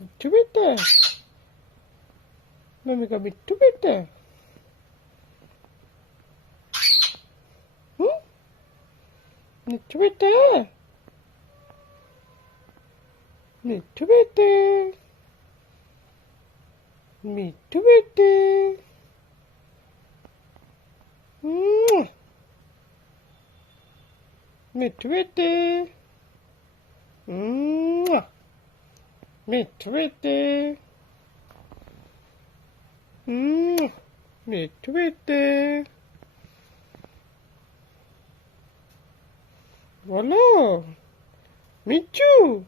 मिट्ठू बेटा, मम्मी का मिट्ठू बेटा। मिट्ठू बेटा, मिट्ठू बेटे, मिट्ठू बेटे। मिट्ठू बेटे, मिट्ठू बेटे, मिट्ठू बेटे। बोलो मिट्ठू।